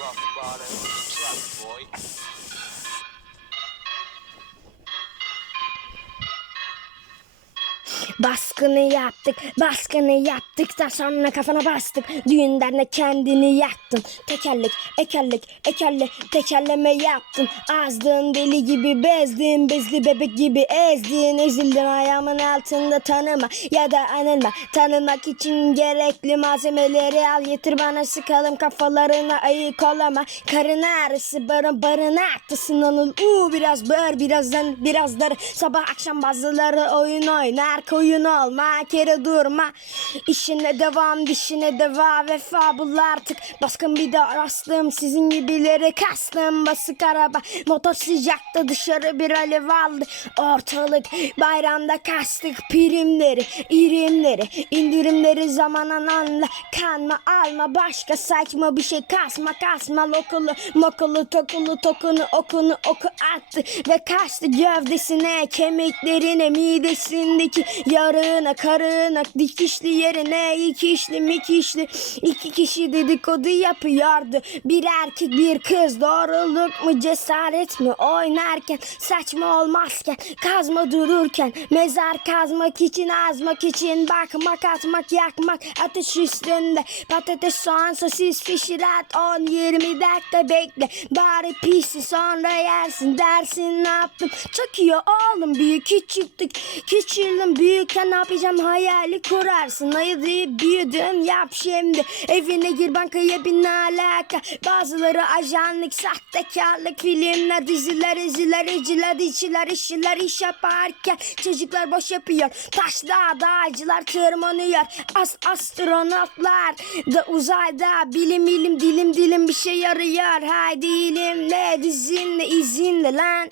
rough bottom truck boy. Baskını yaptık, baskını yaptık da sonra kafana bastık. Düğünden de kendini yaktın. Tekerlek, ekerlek, ekerle, tekerleme yaptın. Azdın deli gibi bezdin, bezli bebek gibi ezdin. Ezildin ayağımın altında tanıma ya da anılma. Tanımak için gerekli malzemeleri al getir bana sıkalım kafalarına ayık olama. Karın ağrısı barın barına aktısın anıl. Uuu biraz bağır birazdan birazları sabah akşam bazıları oyun oynar koyun olma kere durma. İşine devam dişine deva vefa bul artık. Baskın bir de rastım sizin gibileri kastım. Basık araba motor sıcakta dışarı bir alev aldı. Ortalık bayramda kastık primleri irimleri. İndirimleri zamanan anla kanma alma. Başka saçma bir şey kasma kasma. Lokulu mokulu tokulu tokunu okunu oku attı. Ve kaçtı gövdesine kemiklerine midesindeki yarığına karığına dikişli yerine iki işli mikişli iki kişi dedikodu yapıyordu. Bir erkek bir kız doğruluk mu cesaret mi oynarken saçma olmazken kazma dururken mezar kazmak için azmak için bakmak atmak yakmak ateş üstünde patates soğan sosis pişir at 10-20 dakika bekle. Bari pişsin sonra yersin dersin ne yaptım çok iyi oğlum büyük küçüktük küçüldüm büyükken ne yapacağım? Hayali kurarsın. Ayı deyip büyüdün yap şimdi. Evine gir bankaya bin alaka. Bazıları ajanlık sahtekarlık filmler diziler eziler eciler dişiler işçiler iş yaparken çocuklar boş yapıyor. Taşlar dağcılar tırmanıyor. As astronotlar da uzayda bilim ilim dilim dilim bir şey arıyor. Haydi ilimle dizinle izinle lan